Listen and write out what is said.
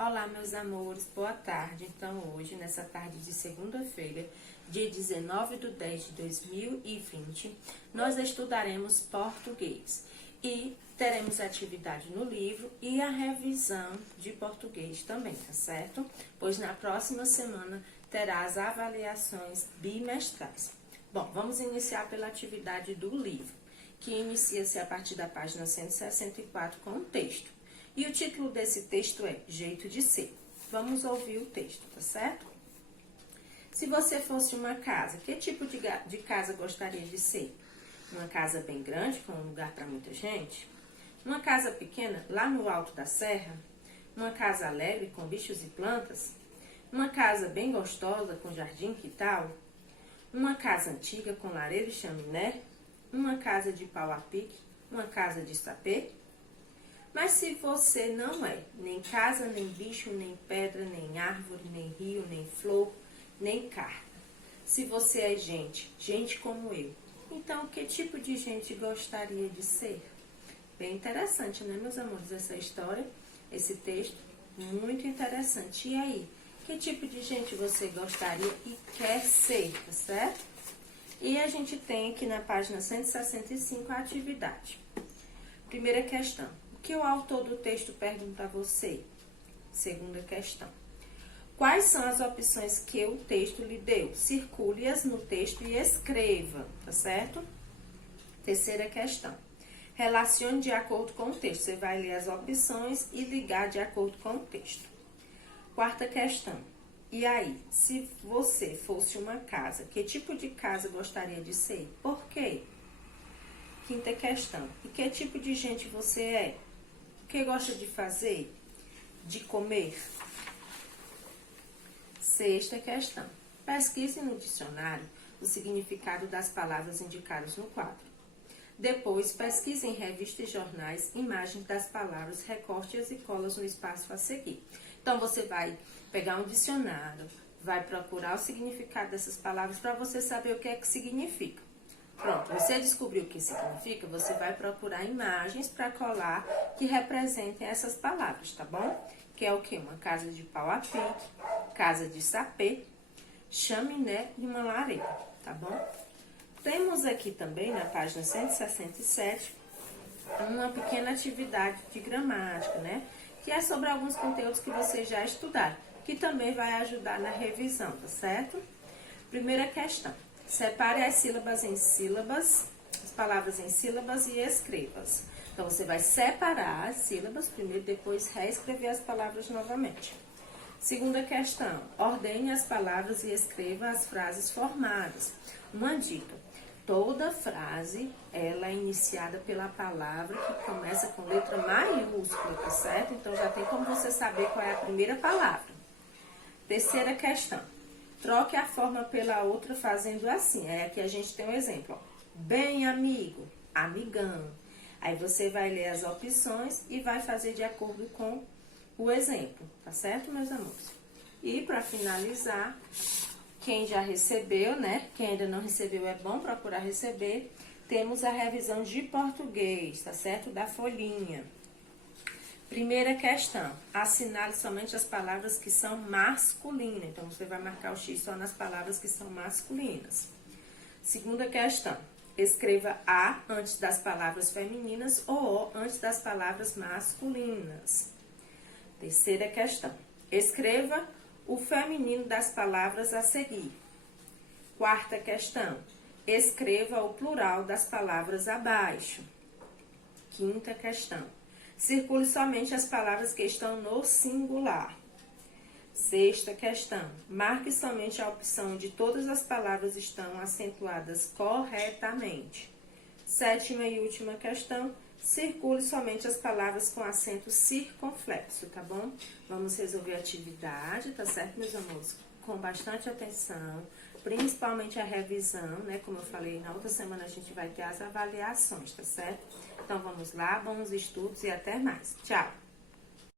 Olá, meus amores, boa tarde. Então, hoje, nessa tarde de segunda-feira, dia 19/10/2020, nós estudaremos português e teremos atividade no livro e a revisão de português também, tá certo? Pois na próxima semana terá as avaliações bimestrais. Bom, vamos iniciar pela atividade do livro, que inicia-se a partir da página 164 com o texto. E o título desse texto é Jeito de Ser. Vamos ouvir o texto, tá certo? Se você fosse uma casa, que tipo de casa gostaria de ser? Uma casa bem grande, com um lugar para muita gente? Uma casa pequena, lá no alto da serra? Uma casa alegre, com bichos e plantas? Uma casa bem gostosa, com jardim, que tal? Uma casa antiga, com lareira e chaminé? Uma casa de pau a pique? Uma casa de sapê? Mas se você não é nem casa, nem bicho, nem pedra, nem árvore, nem rio, nem flor, nem carta. Se você é gente, gente como eu, então que tipo de gente gostaria de ser? Bem interessante, né, meus amores, essa história, esse texto, muito interessante. E aí, que tipo de gente você gostaria e quer ser, tá certo? E a gente tem aqui na página 165 a atividade. Primeira questão. O que o autor do texto pergunta a você? Segunda questão. Quais são as opções que o texto lhe deu? Circule-as no texto e escreva, tá certo? Terceira questão. Relacione de acordo com o texto. Você vai ler as opções e ligar de acordo com o texto. Quarta questão. E aí, se você fosse uma casa, que tipo de casa gostaria de ser? Por quê? Quinta questão. E que tipo de gente você é? O que gosta de fazer? De comer? Sexta questão. Pesquise no dicionário o significado das palavras indicadas no quadro. Depois, pesquise em revistas e jornais imagens das palavras, recorte-as e colas no espaço a seguir. Então, você vai pegar um dicionário, vai procurar o significado dessas palavras para você saber o que é que significa. Pronto, você descobriu o que significa, você vai procurar imagens para colar que representem essas palavras, tá bom? Que é o que? Uma casa de pau a pique, casa de sapê, chaminé e uma lareira, tá bom? Temos aqui também, na página 167, uma pequena atividade de gramática, né? Que é sobre alguns conteúdos que vocês já estudaram, que também vai ajudar na revisão, tá certo? Primeira questão. Separe as sílabas em sílabas, as palavras em sílabas e escreva-as. Então, você vai separar as sílabas primeiro, depois reescrever as palavras novamente. Segunda questão. Ordene as palavras e escreva as frases formadas. Uma dica. Toda frase, ela é iniciada pela palavra que começa com letra maiúscula, tá certo? Então, já tem como você saber qual é a primeira palavra. Terceira questão. Troque a forma pela outra fazendo assim. Aí aqui a gente tem um exemplo. Ó. Bem amigo, amigão. Aí você vai ler as opções e vai fazer de acordo com o exemplo. Tá certo, meus amores? E para finalizar, quem já recebeu, né? Quem ainda não recebeu é bom procurar receber. Temos a revisão de português, tá certo? Da folhinha. Primeira questão, assinale somente as palavras que são masculinas. Então, você vai marcar o X só nas palavras que são masculinas. Segunda questão, escreva A antes das palavras femininas ou O antes das palavras masculinas. Terceira questão, escreva o feminino das palavras a seguir. Quarta questão, escreva o plural das palavras abaixo. Quinta questão, circule somente as palavras que estão no singular. Sexta questão. Marque somente a opção onde todas as palavras estão acentuadas corretamente. Sétima e última questão. Circule somente as palavras com acento circunflexo, tá bom? Vamos resolver a atividade, tá certo, meus amores? Com bastante atenção, principalmente a revisão, né? Como eu falei, na outra semana a gente vai ter as avaliações, tá certo? Então, vamos lá, bons estudos e até mais. Tchau!